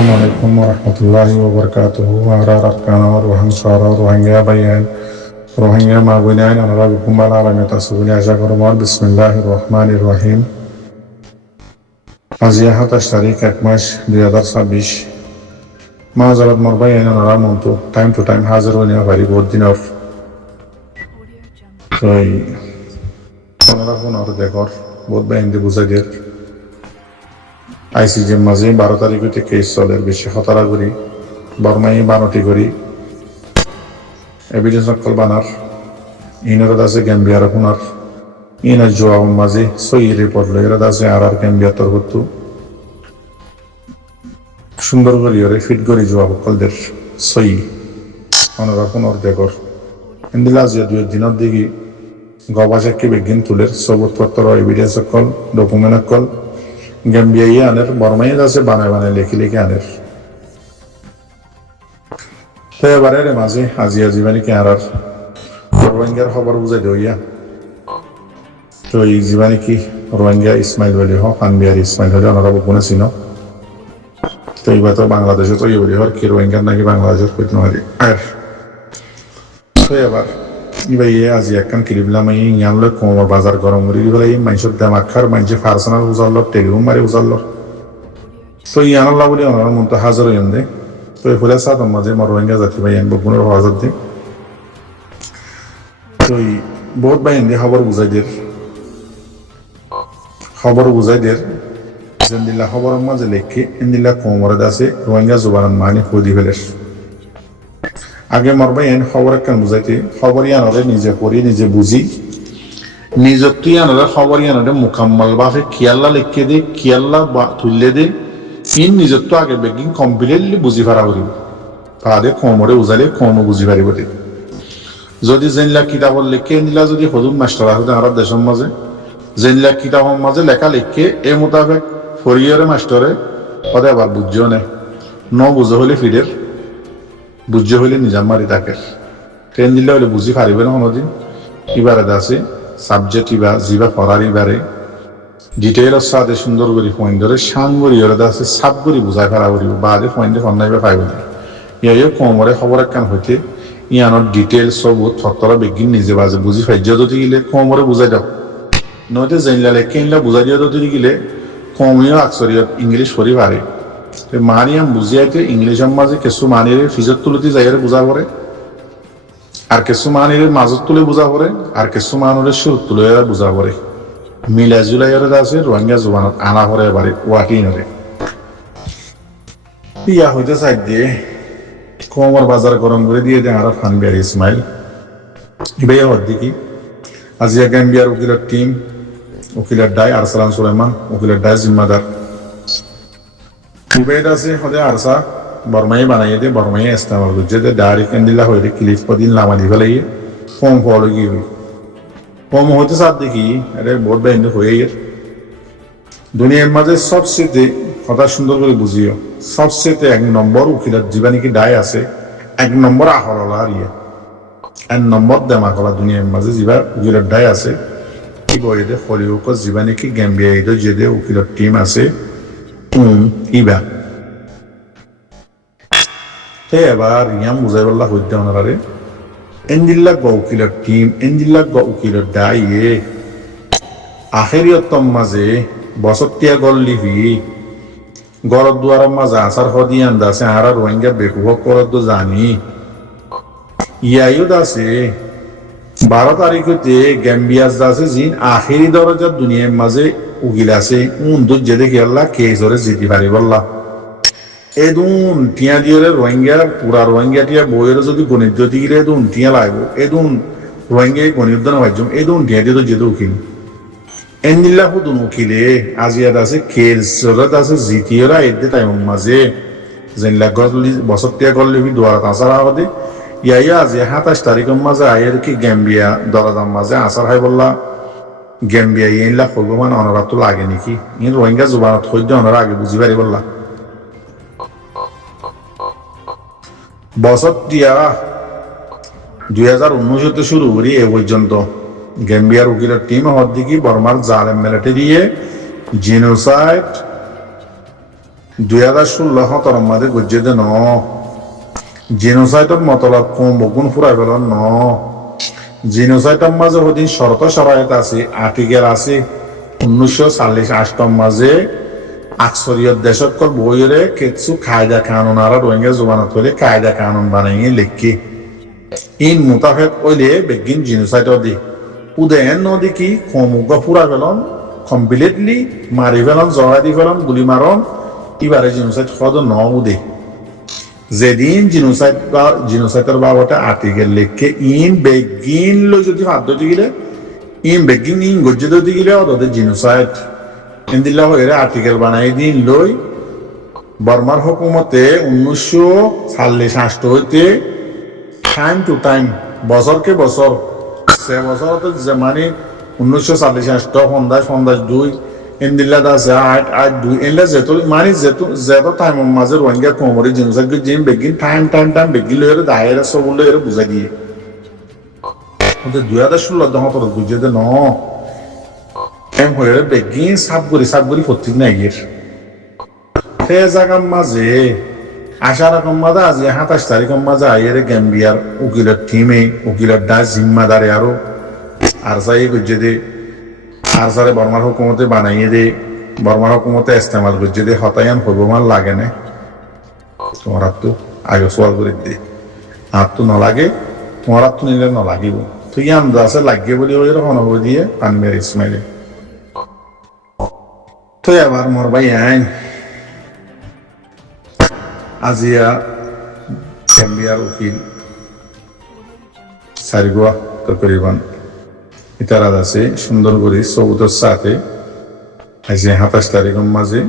Assalamualaikum warahmatullahi wabarakatuh. Arar arkana Rohingya Rohingya bayan Rohingya magunain anara kumbala rameta subunya jagarumar Bismillahirrahmanirrahim. Aziya 27 তারিখ 1 মাস 2026 মাজারাত মরবায়ান anara Montu time to time হাজির হইয়া পারি বহুত দিনের তাই anara কোনর দেখর বহুত বাইন্দে বুঝাইদের আইসিজে মাঝে 12 তারিখ হইতে কেস চলে বেশি খতরা করি বর্মাই 12টি করি এভিডেন্স নকল বানার ইনারা দাসে গ্যাম্বিয়ার কোনার ইনা জোয়াব মাঝে সই রিপোর্ট লইরা দাসে আর গ্যাম্বিয়া তোর হতো সুন্দর করি ওরে ফিট করি জোয়াব কলদের সই অনরা কোনর দেখর ইন্দিলা যে দুই দিনের দিকে গবাসাকে বিজ্ঞান তুলের সবুত পত্র এভিডেন্স নকল ডকুমেন্ট নকল গ্যাম্বিয়াই আনের বর্মাই আছে বানায় বানায় লেখি লেখি আনের তো এবারে মাঝে আজি জীবানী কে আর রোহিঙ্গার খবর বুঝাই দেওয়া তো এই জীবানী কি রোহিঙ্গা ইসমাইল বলি হোক আনবিয়ার ইসমাইল হলে ওনারা বকুনে ছিল তো এইবার তো বাংলাদেশে তো ইয়ে বলি হর কি রোহিঙ্গার নাকি বাংলাদেশের কইতে নয় আর তো এবার এবার আজি একখান কিলিবলাম ইয়ানলে কোমর বাজার গরম করি দিবে মানুষের দামাক খার মানুষের পার্সোনাল উজারল টেলিফোন মারি উজারল তো ইয়ানল্লা বলি ওনার মন তো হাজার হইন দে তো ফুলে সাত মাঝে আমার রোহিঙ্গা জাতি ভাই আনবো পুনর হাজার দিন তো বহুত ভাই এনে খবর বুঝাই দের যেদিল্লা খবরের মাঝে লেখে ইন্দিল্লা কোমরে আছে রোহিঙ্গা জুবান মানি খুদি ফেলে আগে মরবাই এন খবর একখান বুঝাইতে খবর ইয়ানরে নিজে পড়ি নিজে বুঝি নিজের তুই ইয়ানরে খবর ইয়ানরে মোকাম্মল ভাবে কিয়াল্লা লিখে দে কিয়াল্লা তুললে দে ইন নিজের তো আগে বেগিং কমপ্লিটলি বুঝি পারা করিব তাদের কমরে উজালে কম বুঝি পারিব দে যদি জেনলা কিতাবর লিখে নিলা যদি হজুর মাস্টার আছে আর দেশের মাঝে জেনলা কিতাবর মাঝে লেখা লিখে এই মোতাবেক ফরিয়রে মাস্টারে ওদের আবার বুঝিও নেই ন বুঝে হলে ফিডের বুঝে হইলে নিজাম মারি থাকে ট্রেন দিলে হলে বুঝি পারিবে না কোনোদিন এবারে আছে সাবজেক্ট ইবা জিবা পড়ার এবারে ডিটেইলর সাথে সুন্দর করে পয়েন্ট ধরে শান করি ওরা আছে সাব করে বুঝাই ফেলা করিব বাদে পয়েন্টে ফন্নাইবে পাইব না ইয়ে কমরে খবর একখান হইতে ইয়ানোর ডিটেইলস সব থত্তরা বেগিন নিজে বাজে বুঝি ফাইজ যদি গিলে কমরে বুঝাই দাও নয়তো জেনলা লেখে ইনলা বুঝাই দিয়ে যদি গিলে কমিও আকসরিয়ত ইংলিশ পড়ি পারে মানিয়াম বুঝিয়াইতে ইংলিশের মাঝে কিছু মানির ফিজত তুলতে যাইয়ারে বুঝা পড়ে আর কিছু মানির মাজত তুলে বুঝা পড়ে আর কিছু মানুষের সুর তুলে বুঝা পড়ে মিলা জুলাইয়ারে আছে রোহিঙ্গা জুবানত আনা পড়ে এবারে ওয়াটিনরে ইয়া হইতে সাইড দিয়ে কোমর বাজার গরম করে দিয়ে দেন আর ফানবিয়ার ইসমাইল ইবাইয়া হদ্দিকি আজিয়া গ্যাম্বিয়ার উকিলের টিম উকিলের ডাই আরসালান সুলাইমান উকিলের ডাই জিম্মাদার উবেদ আছে হদে আরসা বর্মাই বানাইয়ে দে বর্মাই ইস্তেমাল করছে দে দাড়ি কেন্দিলা হইলে ক্লিপ পদিন লামা দি ফেলাইয়ে ফর্ম ফলো গিয়ে ফর্ম হইতে সাথ দেখি আরে বহুত বাইন্ড হয়ে গের দুনিয়ার মাঝে সবচেয়ে কথা সুন্দর করে বুঝিও সবচেয়ে 1 নম্বর উকিলের জীবানী কি ডাই আছে 1 নম্বর আহরলা আর ইয়ে 1 নম্বর দেমাকলা দুনিয়ার মাঝে জিবা উকিলের ডাই আছে কি বলে দে হলিউক জীবানী কি গ্যাম্বিয়া ইদো যে দে উকিলের টিম আছে ইবা এবার ইয়াম বুঝাই বললা হইতে ওনারে এন্দিল্লা গ উকিলের টিম এন্দিল্লা গ উকিলের ডাইয়ে আখেরিয়তম মাঝে বসতিয়া গল লিভি গরদ দুয়ারের মাঝে আসার হদিয়ান দাসে আর রোহিঙ্গা বেকুহ করদ জানি ইয়াইও দাসে 12 তারিখ হইতে গ্যাম্বিয়াস দাসে জিন আখেরি দরজার দুনিয়ার মাঝে উকিল আছে দুধ যে দেখি আল্লাহ কেসরে জিতি পারি বললা এদুন টিয়া দিয়ে রোহিঙ্গা পুরা রোহিঙ্গা টিয়া বইয়ের যদি গণিত যদি গিলে এদুন টিয়া লাগবো এদুন রোহিঙ্গা গণিত না ভাইজম এদুন টিয়া দিয়ে তো যেতে উকিল এন্দিল্লা হুদুন উকিলে আজিয়াদ আছে কেসরত আছে জিতিওরা এদে টাইম মাঝে জেনলা গলি বছর টিয়া গল্লি দুয়ারা তাছাড়া হদে ইয়া আজি 27 তারিখের মাঝে আয়ের কি গ্যাম্বিয়া দরাদাম মাঝে আসার হয় বললা গ্যাম্বিয়া ইনলা করবো মানে অনারা তো লাগে নাকি ইন রোহিঙ্গা জুবানত হইতে অনারা আগে বুঝি পারি বললা বছর দিয়া 2019 হতে শুরু করি এ পর্যন্ত গ্যাম্বিয়ার উকিলের টিম হদ্দিকি বর্মার জালেম মিলিটারি দিয়ে জিনোসাইড 2016 মাঝে গজ্জে দে ন জিনোসাইটর মতলব কম বগুন ফুরাই ফেল ন জিনোসাইটর মাঝে হদিন শরত সরায়ত আছে আর্টিকেল আছে 1948 মাঝে আকসরিয়ত দেশকল বইরে কিছু কায়দা কানুন আর রোহিঙ্গা জবানত হলে কায়দা কানুন বানাইয়ে লিখি ইন মুতাফেক হইলে বেগিন জিনোসাইটর দি উদয়ন নদী কি কমুগ ফুরা ফেলন কমপ্লিটলি মারি ফেলন জড়াই দি ফেলন গুলি মারন এবারে জিনোসাইট হদ ন উদে যেদিন জিনোসাইটের বাবতে আর্টিকেল লিখে ইন বেগিন লো যদি হাত গিলে ইন বেগিন ইন গজ্জে দতে গিলে ওদের জিনোসাইট ইন্দিল্লা হয়ে আর্টিকেল বানাই দিন লই বর্মার হুকুমতে 1946 হইতে টাইম টু টাইম বছরকে বছর সে বছর মানে 1946 ইন্দিল্লা আছে 8 এলা যেত মানে যেত টাইম মাঝে রোহিঙ্গা কোমরে জিনিসের জিম বেগিন টাইম বেগিন লইরে দায়েরা সব লইরে বুঝাই দিয়ে ওদের 2016 দহতর বুঝে দে ন এম হয়ে বেগিন সাবগুড়ি প্রত্যেক নাই গিয়ে সে জায়গার মাঝে আশার রকম মাঝে আজ 27 তারিখের মাঝে আইয়ের গ্যাম্বিয়ার উকিলের টিমে উকিলের দা জিম্মাদারে আরো আর যাই গুজে দে আর সারে বর্মার হুকুমতে বানাইয়ে দে বর্মার হুকুমতে ইস্তেমাল গুজে দে হতায়ান হইব মান লাগে না তোমার তো আগে সোয়াল করে দে আর তো নলাগে তোমার তো নিলে নলাগিব তুই আন্দাজে লাগিয়ে বলি ওই রকম হয়ে দিয়ে পানমের ইসমাইলে তো এবার মোর ভাই আইন আজিয়া গ্যাম্বিয়ার উকিল সারিগোয়া তকরিবান ইতার আছে সুন্দর করে সবুজের সাথে আজ 27 তারিখের মাঝে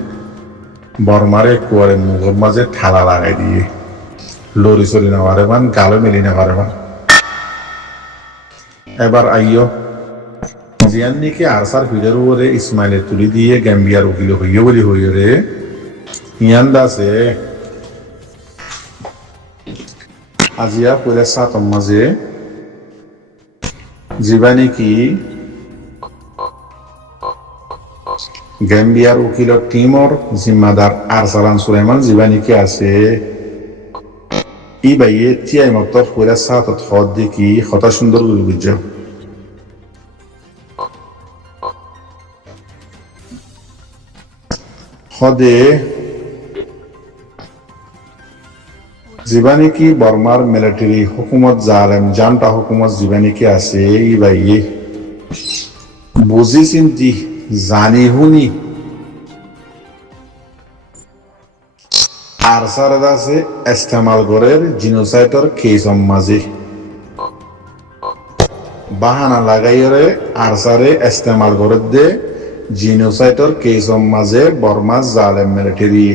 বর্মারে কুয়ারে মুখের মাঝে ঠালা লাগাই দিয়ে লরি চলি না পারে বান গালো মেলি না পারে বান এবার আইয় জিয়ান নিকে আরসার ফিডের উপরে ইসমাইলে তুলি দিয়ে গ্যাম্বিয়ার উকিল হইয় বলি হইয় রে ইয়ান দাসে আজিয়া পুরে সাতম মাঝে জীবানী কি গ্যাম্বিয়ার উকিলের টিমর জিম্মাদার আরসালান সুলাইমান জীবানী কি আছে ই বাইয়ে তিয়াই মতর পুরে সাতত হদ দেখি হতা সুন্দর করে বুঝছ হদে জীবানী কি বর্মার মিলিটারি হুকুমত জালেম জানটা হুকুমত জীবানী কি আছে ই বাইয়ে বুঝি চিন্তি জানি শুনি আরসার আছে ইস্তেমাল করে জিনোসাইটর কেসম মাঝে বাহানা লাগাইরে আরসারে ইস্তেমাল করে দে জিনোসাইটর কেসম মাঝে বর্মা জালেম মিলিটারি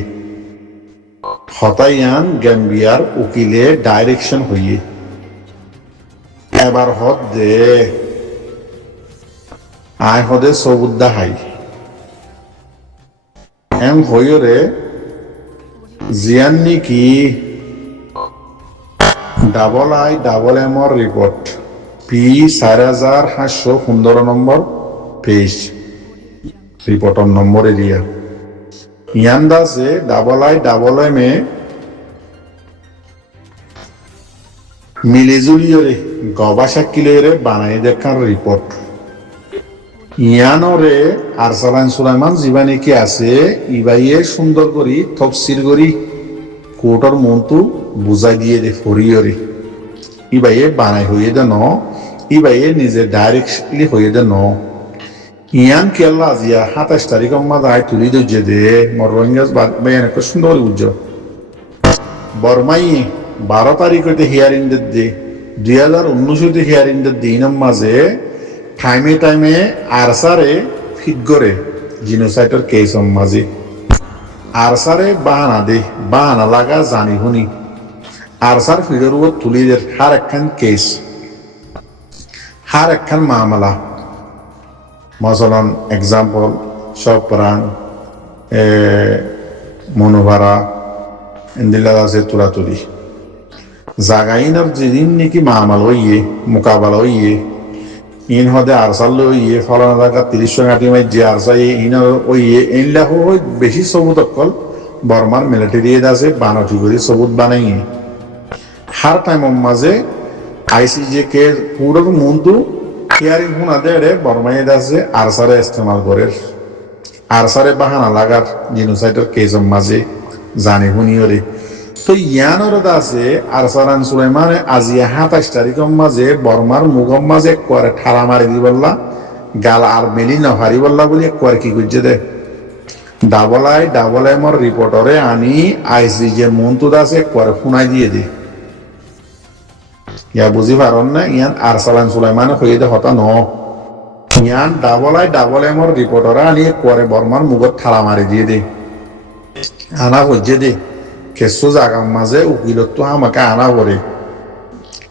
হতাইয়ান গ্যাম্বিয়ার উকিলে ডাইরেকশন হইয়ে এবার হদ দে আয় হদে সবুদ্দা হাই এম হইরে জিয়ান্নি কি ডাবল এমর রিপোর্ট পি 4715 নম্বর পেজ রিপোর্টর নম্বর এরিয়া ইয়ান্দা से ডাবল এম এ মিলেজুলিয়রে গবা সাকিলেরে বানাই দেখার রিপোর্ট ইয়ানরে আরসালান সুলাইমান জীবানী কি আছে ইবাইয়ে সুন্দর করি তফসির করি কোর্টর মন্তু বুঝাই দিয়ে দে ফরিয়রে ইবাইয়ে বানাই হইয়ে দে ন ইবাইয়ে নিজে ডাইরেক্টলি হইয়ে দে ন ইয়ান কেল্লা আজিয়া 27 তারিখের মাঝে আয় তুলি দে দে মোর রোহিঙ্গাস বায়ান একটা সুন্দর করে বুঝছো বর্মাই 12 তারিখ হইতে হিয়ারিং দে 2019 হিয়ারিং দে দিনের মাঝে টাইমে আরসারে ফিট করে জিনোসাইটের কেসম মাঝে আরসারে বাহানা লাগা জানি শুনি আরসার ফিডের উপর তুলি দে হার একখান কেস হার একখান মামলা মসলান এক্সাম্পল সপ্রাণ মনোভারা ইন্দিল্লা আছে তুলাতুলি জাগাইনার যেদিন নাকি মামাল হইয়ে মোকাবেলা হইয়ে ইন হদে আরসাল হইয়ে ফলানা জায়গা 30 গাঁটি মাই যে আরসা ইন হইয়ে ইনলা বেশি সবুত অকল বর্মার মিলিটারি আছে বানটি করে সবুত বানাই হার টাইমের মাঝে আইসিজে কে পুরো মন্দু হিয়ারিং হুনা দেড়ে বর্মাই আছে আরসারে ইস্তেমাল করে আরসারে বাহানা লাগার জিনোসাইডের কেসের মাঝে জানি হুনিয়রে তো ইয়ানোর আছে আরসারান সুলাইমানে আজিয়া 27 তারিখের মাঝে বর্মার মুগম মাঝে করে ঠালা মারি দি বললা গাল আর মেলি না হারি বললা বলি করে কি করছে দে ডাবল এমর রিপোর্টরে আনি আইসিজে মন্তুদ আছে করে শুনাই দিয়ে দে ইয়া বুঝি পারন না ইয়ান আরসালান সুলাইমান হয়ে দে হতা ন ইয়ান ডাবল এমর রিপোর্টরে আনি করে বর্মার মুগত ঠালা মারি দিয়ে দে আনা হচ্ছে দে কেসু জাগার মাঝে উকিলত তো আমাকে আনা করে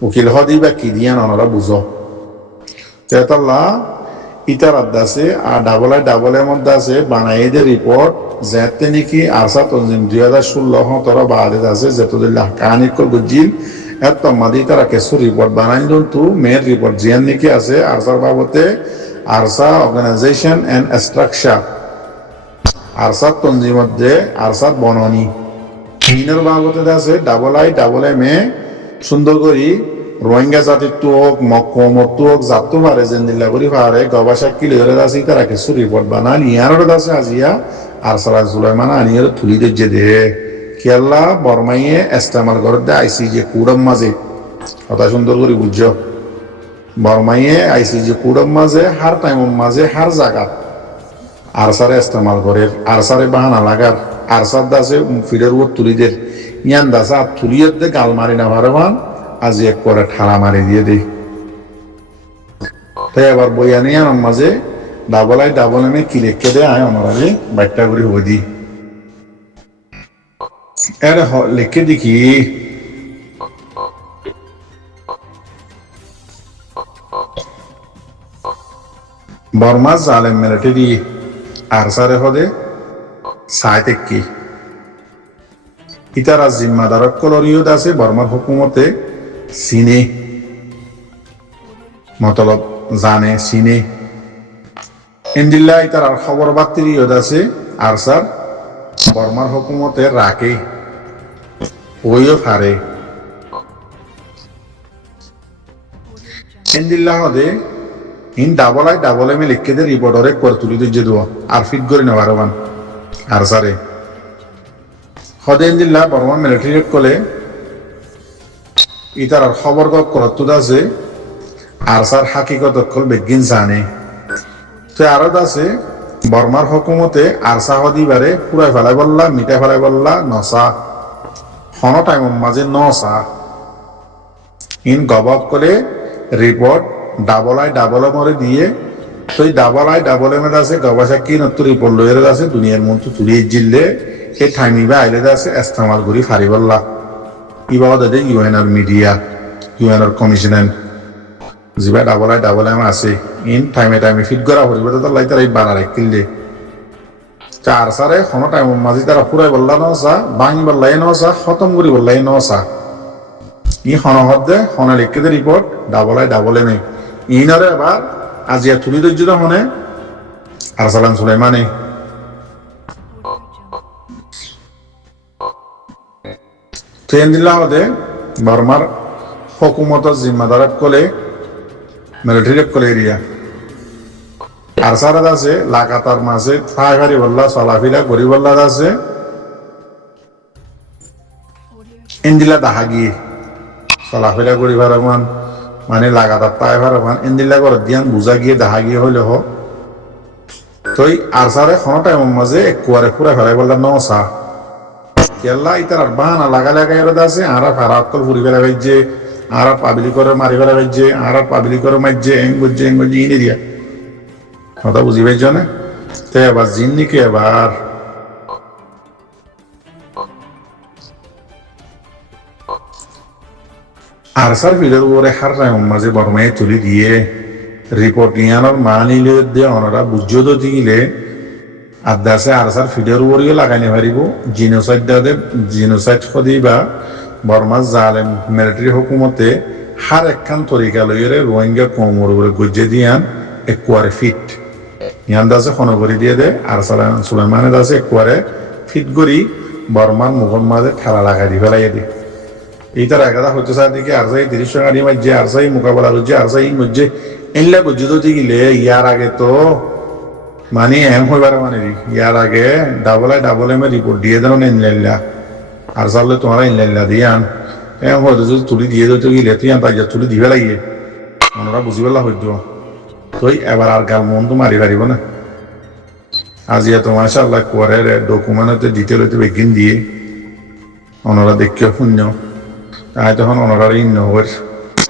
উকিল হদি বা কি দিয়ান ওনারা বুঝো তেতাল্লা ইতার আদাসে আর ডাবল এমর আছে বানাই দে রিপোর্ট যেতে নাকি আরসা তনজিম 2016 বাদে আছে যেতদুল্লাহ কাহানি কল বুঝিল এত মাদি তারা কেসু রিপোর্ট বানাই দন্তু মেন রিপোর্ট জিয়ান নাকি আছে আরসার বাবতে ARSA organization and structure ARSA তনজিমত যে আরসা বননি মিনের বাবতে আছে ডাবল এম এ সুন্দর করি রোহিঙ্গা জাতির তোক মক্কমত তোক জাতু পারে জেন্দিল্লা করি পারে গবাসা কিলো হরে আছে তারা কিছু রিপোর্ট বানান ইয়ানোর আছে আজিয়া আরসালান সুলাইমান আনিয়ার তুলি দে দে কেল্লা বর্মাইয়ে ইস্তেমাল করে দে আইসিজে কুড়ম মাঝে কথা সুন্দর করে বুঝছো বর্মাইয়ে আইসিজে কুড়ম মাঝে হার টাইমের মাঝে হার জায়গা আরসারে ইস্তেমাল করে আরসারে বাহানা লাগার আরসার দাসে ফিরের উপর তুলিদের ইয়ান দাসে আর তুলিয়ে দে গাল মারি না ভারবান আজ এক করে ঠালা মারি দিয়ে দে তাই এবার বইয়ানি আমার মাঝে ডাবল এমে কি লিখে দে আয় আমার আগে বাইকটা করে হয়ে দি এর লিখে দেখি বর্মা জালেম মিলিটারি আরসারে হদে সাইতে কি ইতারা জিম্মাদারক কলরিয়ত আছে বর্মার হুকুমতে সিনে মতলব জানে সিনে ইন্দিল্লা ইতার খবর বাতিরিয়ত আছে আরসার বর্মার হুকুমতে রাখে ওইও ফারে ইন্দিল্লা হদে ইন ডাবল এমে লিখে দে রিপোর্টরে করে তুলি দিয়ে দেওয়া আর ফিট করে নেওয়ার বান আরসারে হদে ইন্দিল্লা বর্মা মিলিটারি কলে ইতার খবর করত আছে আরসার হাকিকত কল বেগিন জানে তো আরো আছে বর্মার হুকুমতে আরসা হদিবারে পুরাই ফেলাই বললা মিটাই ফেলাই বললা নসা হন টাইমের মাঝে নসা ইন গবক করে রিপোর্ট ডাবল মরে দিয়ে তো ডাবল এম আছে গবাসা কি নতুন রিপোর্ট লইরে আছে দুনিয়ার মন্ত্র তুলিয়ে জিললে এই টাইমিবা আইলে আছে ইস্তেমাল করি ফারি বললা ইবাও দাদে ইউএনআর মিডিয়া ইউএনআর কমিশনার জিবা ডাবল এম আছে ইন টাইমে ফিট করা হরিব তো লাই তারা বানা রাখিলে চার সারে কোন টাইম মাঝে তারা পুরাই বললা নসা ভাঙি বললাই নসা খতম করি বললাই নসা ই হনহদে হনে লিখে দে রিপোর্ট ডাবল এম ইনরে এবার আজিয়া তুলি দর্জিত হনে আরসালান সুলাইমানে ট্রেন দিলা হদে বর্মার হুকুমত জিম্মাদারক কলে মিলিটারি কলে এরিয়া আরসারাত আছে লাগাতার মাঝে ঠাই ভারি বললা চলাফিরা করি বললা আছে ইন্দিলা দাহা গিয়ে চলাফিরা করি ভারমান মানে লাগাতার তাই ভারমান ইন্দিলা করে দিয়ান বুঝা গিয়ে দাহা গিয়ে হইলে হ তো আরসারে কোনো টাইমের মাঝে কুয়ারে ফুরা ফেলাই বললা নসা কেল্লা ইতার আর বাহানা লাগাই আছে আরা ফারাত কল ফুরি ফেলা ভাইছে আরা পাবলিক করে মারি ফেলা ভাইছে আরা পাবলিক করে মারছে এং বুঝছে ইনে দিয়া কথা বুঝি পাইছ না তো এবার জিন্নিকে এবার আরসার ফিলের উপরে হার টাইমের মাঝে বর্মায় তুলি দিয়ে রিপোর্ট ইয়ানোর মানিলে দিয়ে ওনারা বুঝিও তো দিলে আদাসে আরসার ফিলের উপরেও লাগাইনি পারিব জিনোসাইড সদি বা বর্মার জালেম মিলিটারি হুকুমতে হার একখান তরিকা লইরে রোহিঙ্গা কমর উপরে গজ্জে দিয়ান একুয়ারে ফিট ইয়ান দাসে খনগরি দিয়ে দে আরসালান সুলাইমানে দাসে একুয়ারে ফিট গরি বর্মান মুঘল মাঝে খেলা লাগাই দি ফেলাই দি এইটার একাদা হচ্ছে স্যার দিকে আর যাই 30 গাড়ি মাঝে আর যাই মোকাবেলা করছে আর যাই মধ্যে এনলা বুঝে তো গিলে ইয়ার আগে তো মানে এম হইবারে মানে ইয়ার আগে ডাবল এম রিপোর্ট দিয়ে দেন এনলা আর সালে তোমার এনলা দিয়ে আন এম হয়তো যদি তুলি দিয়ে দিতে গিলে তুই আন তাই তুলি দিবে লাগিয়ে ওনারা বুঝিবেলা হইতো তুই এবার আর গাল মন তো মারি পারিব না আজি এত মাশাআল্লাহ করে ডকুমেন্টে ডিটেল হইতে বেগিন দিয়ে ওনারা দেখিও শূন্য তাই তখন ওনারা ইন্ন হওয়ার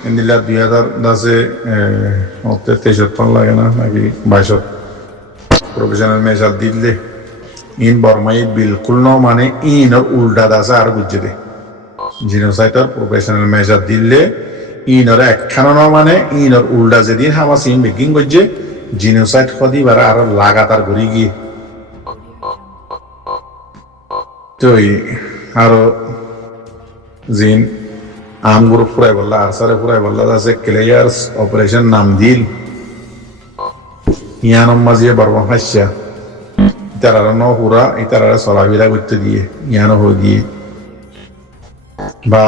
এনদিলা 2023 লাগে না নাকি 22 প্রফেশনাল মেজার দিলে ইন বর্মাই বিলকুল ন মানে ইনর উল্টা দাসে আর বুঝে দে জিনোসাইটার প্রফেশনাল মেজার দিলে ইনর একখানো ন মানে ইনর উল্টা যেদিন হামা সিন বেকিং করছে জিনোসাইট খদি বারা আর লাগাতার ঘুরি গিয়ে তো আরো জিন আম গ্রুপ ফুরাই বললা আর সারে ফুরাই বললা আছে ক্লিয়ার্স অপারেশন নাম দিল ইয়ানম মাঝিয়ে বর্মা ফাঁসা ইতারা ন পুরা ইতারা চলাফেরা করতে দিয়ে ইয়ানো হয়ে গিয়ে বা